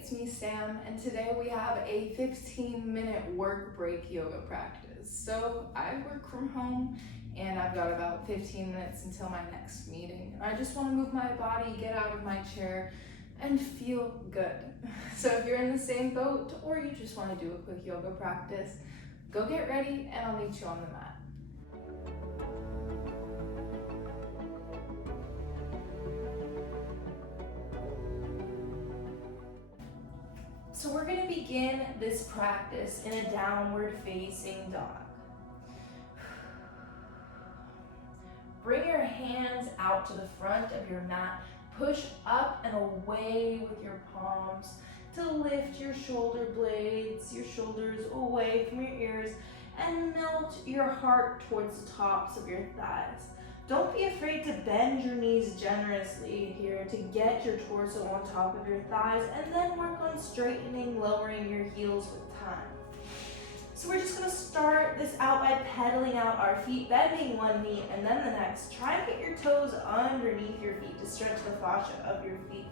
it's me Sam, and today we have a 15-minute work break yoga practice. So I work from home and I've got about 15 minutes until my next meeting. I just want to move my body, get out of my chair, and feel good. So if you're in the same boat or you just want to do a quick yoga practice, go get ready and I'll meet you on the mat. So we're going to begin this practice in a downward facing dog. Bring your hands out to the front of your mat. Push up and away with your palms to lift your shoulder blades, your shoulders away from your ears, and melt your heart towards the tops of your thighs. Don't be afraid to bend your knees generously here to get your torso on top of your thighs, and then work on straightening, lowering your heels with time. So we're just gonna start this out by pedaling out our feet, bending one knee and then the next. Try and get your toes underneath your feet to stretch the fascia of your feet.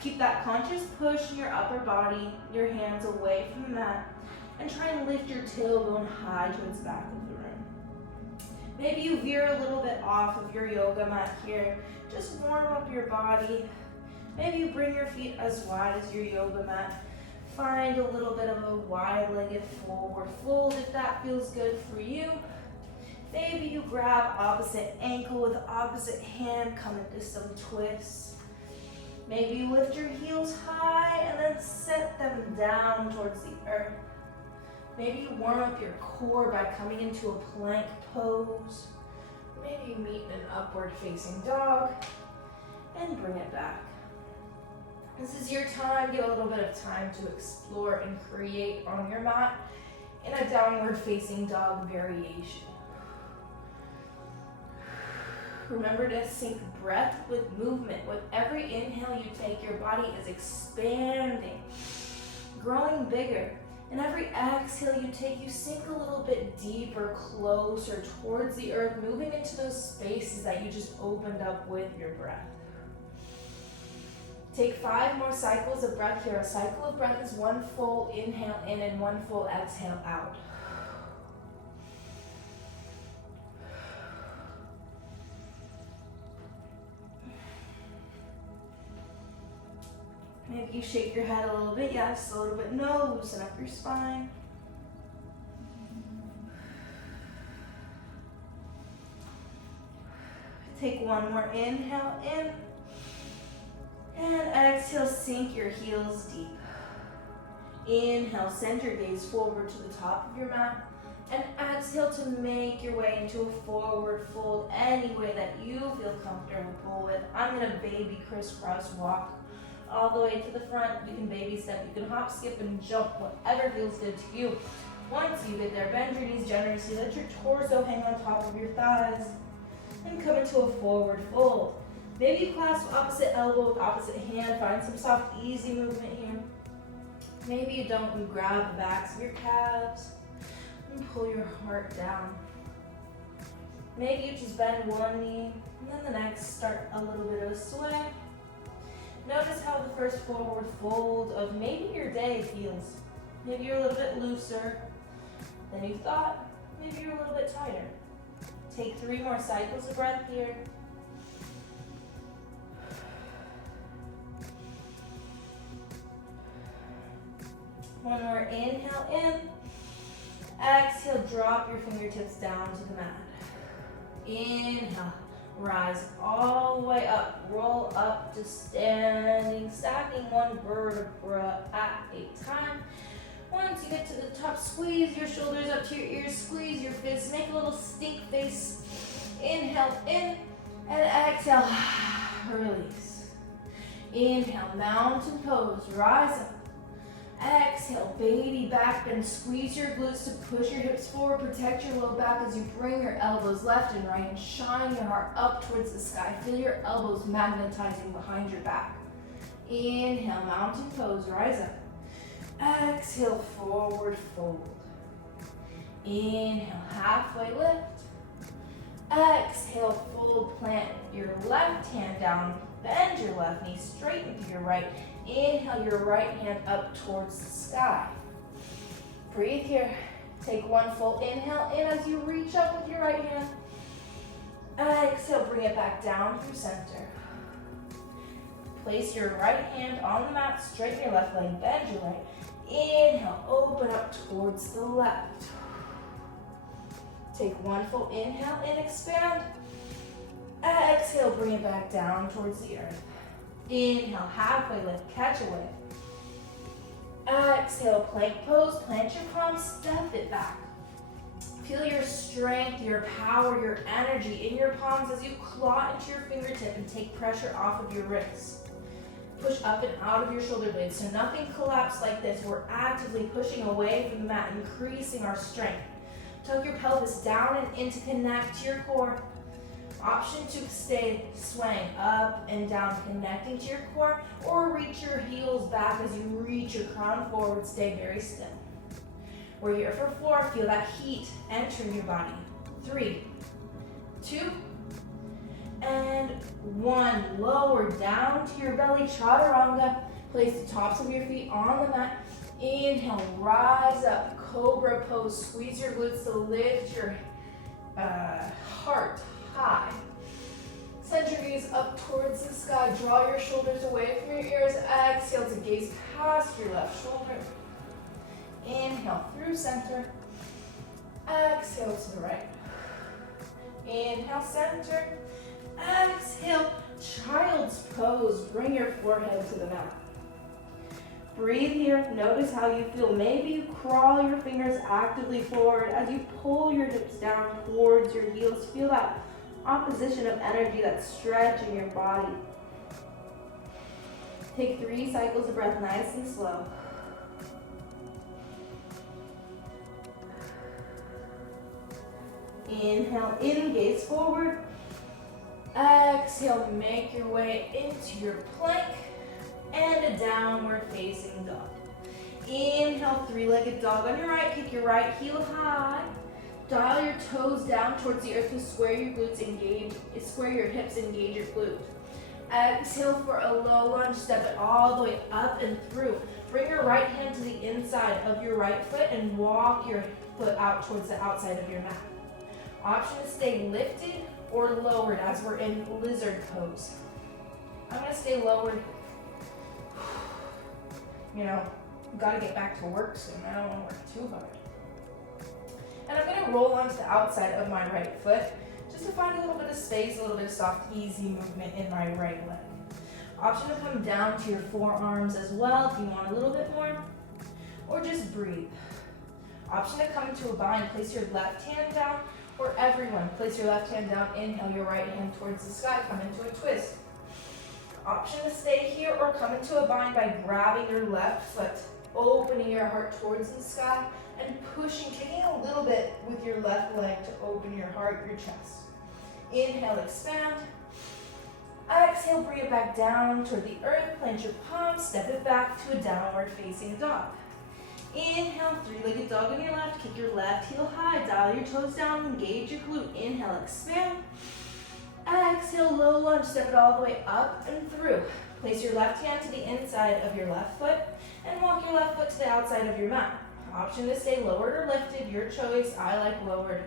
Keep that conscious push in your upper body, your hands away from the mat, and try and lift your tailbone high towards the back of the room. Maybe you veer a little bit off of your yoga mat here. Just warm up your body. Maybe you bring your feet as wide as your yoga mat. Find a little bit of a wide-legged forward fold if that feels good for you. Maybe you grab opposite ankle with opposite hand, come into some twists. Maybe you lift your heels high and then set them down towards the earth. Maybe you warm up your core by coming into a plank pose. Maybe you meet in an upward facing dog and bring it back. This is your time. Get a little bit of time to explore and create on your mat in a downward facing dog variation. Remember to sync breath with movement. With every inhale you take, your body is expanding, growing bigger. And every exhale you take, you sink a little bit deeper, closer towards the earth, moving into those spaces that you just opened up with your breath. Take 5 more cycles of breath here. A cycle of breath is one full inhale in and one full exhale out. Maybe you shake your head a little bit, yes, a little bit no, loosen up your spine. Take one more inhale in, and exhale, sink your heels deep. Inhale, send your gaze forward to the top of your mat, and exhale to make your way into a forward fold any way that you feel comfortable with. I'm gonna baby crisscross walk all the way to the front. You can baby step, you can hop, skip, and jump, whatever feels good to you. Once you get there, bend your knees generously, let your torso hang on top of your thighs, and come into a forward fold. Maybe you clasp opposite elbow with opposite hand, find some soft, easy movement here. Maybe you don't, you grab the backs of your calves, and pull your heart down. Maybe you just bend one knee, and then the next, start a little bit of a sway. Notice how the first forward fold of maybe your day feels. Maybe you're a little bit looser than you thought. Maybe you're a little bit tighter. Take 3 more cycles of breath here. One more inhale in. Exhale, drop your fingertips down to the mat. Inhale. Rise all the way up, roll up to standing, stacking one vertebra at a time. Once you get to the top, squeeze your shoulders up to your ears, squeeze your fists, make a little stink face. Inhale in, and exhale, release. Inhale, mountain pose, rise up. Exhale, baby back bend, squeeze your glutes to push your hips forward, protect your low back as you bring your elbows left and right and shine your heart up towards the sky. Feel your elbows magnetizing behind your back. Inhale, mountain pose, rise up. Exhale, forward fold. Inhale, halfway lift. Exhale, fold, plant your left hand down, Bend your left knee, straighten through your right. Inhale your right hand up towards the sky. Breathe here. Take one full inhale in as you reach up with your right hand. Exhale, bring it back down through center. Place your right hand on the mat, straighten your left leg, bend your right. Inhale, open up towards the left. Take one full inhale and expand. Exhale, bring it back down towards the earth. Inhale, halfway lift, catch a wave. Exhale, plank pose, plant your palms, step it back. Feel your strength, your power, your energy in your palms as you claw into your fingertip and take pressure off of your wrists. Push up and out of your shoulder blades so nothing collapses like this. We're actively pushing away from the mat, increasing our strength. Tuck your pelvis down and in to connect to your core. Option to stay swaying up and down, connecting to your core, or reach your heels back as you reach your crown forward. Stay very still. We're here for 4. Feel that heat entering your body. 3, 2, and 1. Lower down to your belly, chaturanga. Place the tops of your feet on the mat. Inhale, rise up, cobra pose. Squeeze your glutes to lift your heart high. Send your gaze up towards the sky. Draw your shoulders away from your ears. Exhale to gaze past your left shoulder. Inhale through center. Exhale to the right. Inhale, center. Exhale, child's pose. Bring your forehead to the mat. Breathe here. Notice how you feel. Maybe you crawl your fingers actively forward as you pull your hips down towards your heels. Feel that opposition of energy, that stretch in your body. Take 3 cycles of breath, nice and slow. Inhale in, gaze forward. Exhale, make your way into your plank and a downward facing dog. Inhale, 3-legged dog on your right. Kick your right heel high. Dial your toes down towards the earth to square your glutes, square your hips, engage your glutes. Exhale for a low lunge, step it all the way up and through. Bring your right hand to the inside of your right foot and walk your foot out towards the outside of your mat. Option to stay lifted or lowered as we're in lizard pose. I'm gonna stay lowered. Gotta get back to work soon. I don't wanna work too hard. And I'm gonna roll onto the outside of my right foot just to find a little bit of space, a little bit of soft, easy movement in my right leg. Option to come down to your forearms as well if you want a little bit more, or just breathe. Option to come into a bind, place your left hand down, or everyone, place your left hand down, inhale your right hand towards the sky, come into a twist. Option to stay here or come into a bind by grabbing your left foot, opening your heart towards the sky, and pushing, kicking a little bit with your left leg to open your heart, your chest. Inhale, expand. Exhale, bring it back down toward the earth, plant your palms, step it back to a downward facing dog. Inhale, 3-legged dog on your left, kick your left heel high, dial your toes down, engage your glute. Inhale, expand. Exhale, low lunge, step it all the way up and through. Place your left hand to the inside of your left foot and walk your left foot to the outside of your mat. Option to stay lowered or lifted, your choice. I like lowered.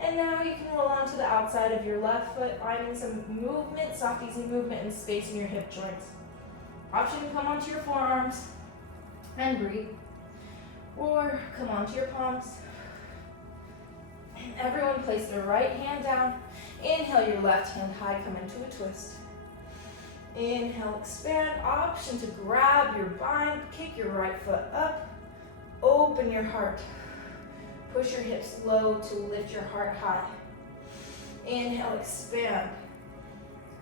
And now you can roll onto the outside of your left foot, finding some movement, soft, easy movement and space in your hip joints. Option to come onto your forearms and breathe, or come onto your palms. And everyone place their right hand down. Inhale your left hand high, come into a twist. Inhale, expand. Option to grab your bind, kick your right foot up, open your heart. Push your hips low to lift your heart high. Inhale, expand.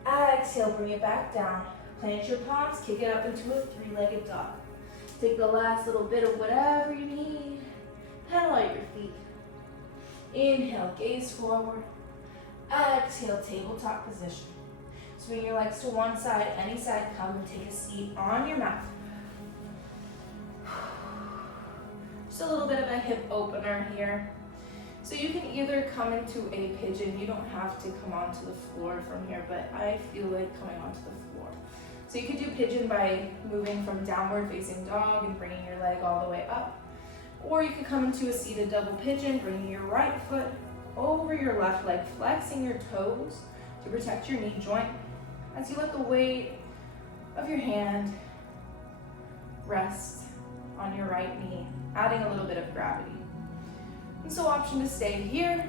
Exhale, bring it back down. Plant your palms, kick it up into a 3-legged dog. Take the last little bit of whatever you need. Pedal out your feet. Inhale, gaze forward. Exhale, tabletop position. Swing your legs to one side, any side, come and take a seat on your mat. Just a little bit of a hip opener here. So you can either come into a pigeon. You don't have to come onto the floor from here, but I feel like coming onto the floor. So you could do pigeon by moving from downward facing dog and bringing your leg all the way up. Or you could come into a seated double pigeon, bringing your right foot over your left leg, flexing your toes to protect your knee joint as you let the weight of your hand rest on your right knee, adding a little bit of gravity. And so option to stay here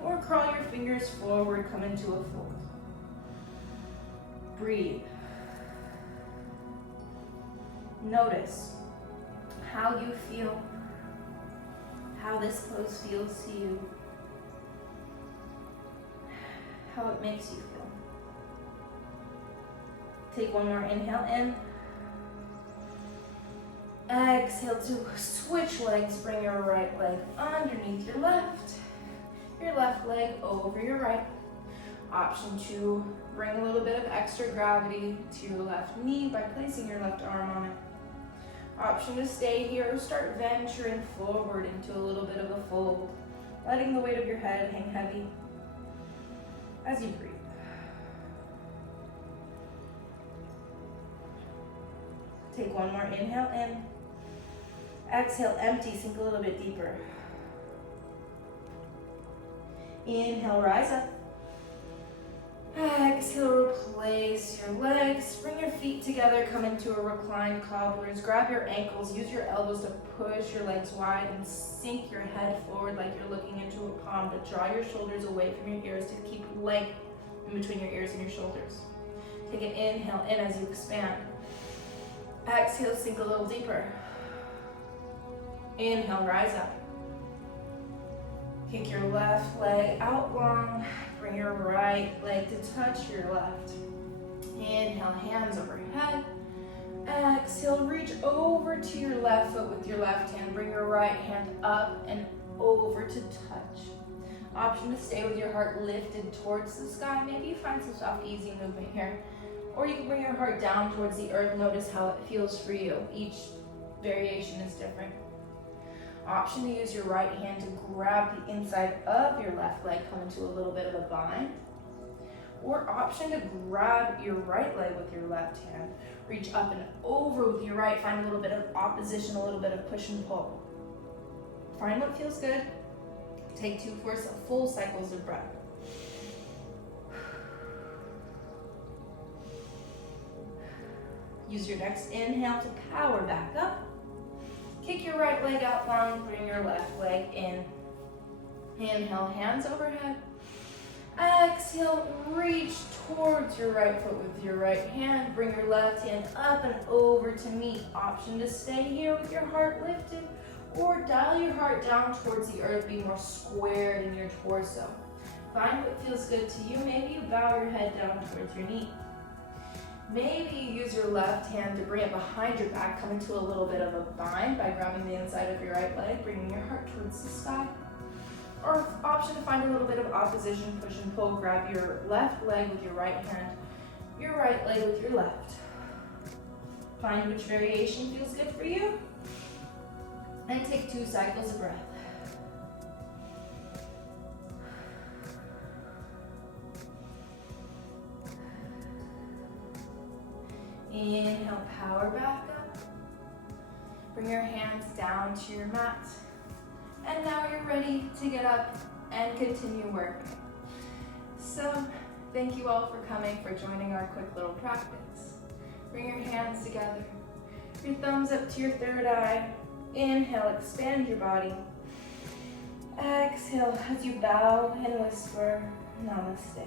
or crawl your fingers forward, come into a fold. Breathe. Notice how you feel, how this pose feels to you, how it makes you feel. Take one more inhale in. Exhale to switch legs. Bring your right leg underneath your left leg over your right. Option to bring a little bit of extra gravity to your left knee by placing your left arm on it. Option to stay here or start venturing forward into a little bit of a fold, letting the weight of your head hang heavy as you breathe. Take one more inhale in. Exhale, empty, sink a little bit deeper. Inhale, rise up. Exhale, replace your legs. Bring your feet together, come into a reclined cobblers. Grab your ankles, use your elbows to push your legs wide and sink your head forward like you're looking into a palm, but draw your shoulders away from your ears to keep length in between your ears and your shoulders. Take an inhale in as you expand. Exhale, sink a little deeper. Inhale, rise up. Kick your left leg out long. Bring your right leg to touch your left. Inhale, hands overhead. Exhale, reach over to your left foot with your left hand. Bring your right hand up and over to touch. Option to stay with your heart lifted towards the sky. Maybe you find some soft, easy movement here. Or you can bring your heart down towards the earth. Notice how it feels for you. Each variation is different. Option to use your right hand to grab the inside of your left leg, come into a little bit of a bind. Or option to grab your right leg with your left hand, reach up and over with your right, find a little bit of opposition, a little bit of push and pull. Find what feels good. Take 2 full cycles of breath. Use your next inhale to power back up. Kick your right leg out long, bring your left leg in. Inhale, hands overhead. Exhale, reach towards your right foot with your right hand. Bring your left hand up and over to meet. Option to stay here with your heart lifted, or dial your heart down towards the earth, be more squared in your torso. Find what feels good to you. Maybe you bow your head down towards your knee. Maybe you use your left hand to bring it behind your back, come into a little bit of a bind by grabbing the inside of your right leg, bringing your heart towards the sky. Or option to find a little bit of opposition, push and pull. Grab your left leg with your right hand, your right leg with your left. Find which variation feels good for you. And take 2 cycles of breath. Inhale, power back up. Bring your hands down to your mat. And now you're ready to get up and continue working. So, thank you all for coming, for joining our quick little practice. Bring your hands together. Your thumbs up to your third eye. Inhale, expand your body. Exhale as you bow and whisper, Namaste.